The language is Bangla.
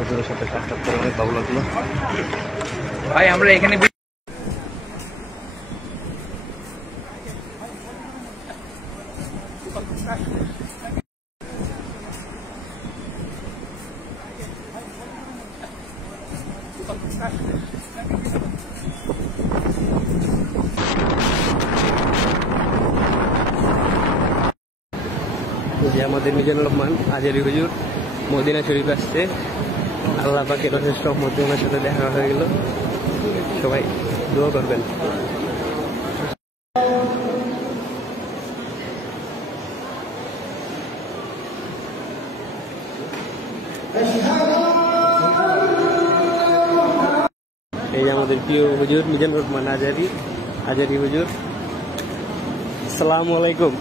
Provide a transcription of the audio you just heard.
ওদের সাথে সাক্ষাৎ করে অনেক ভালো লাগলো ভাই। আমরা এখানে যে আমাদের মিজানুর রহমান আজারি হুজুর মদিনা শরীফ আসছে। আল্লাহ পাকের অশেষ রহমতে ওনার সাথে দেখা হয়ে গেল। সবাই দোয়া করবেন। এই যে আমাদের প্রিয় হুজুর মিজানুর রহমান আজারি হুজুর। আসসালামু আলাইকুম।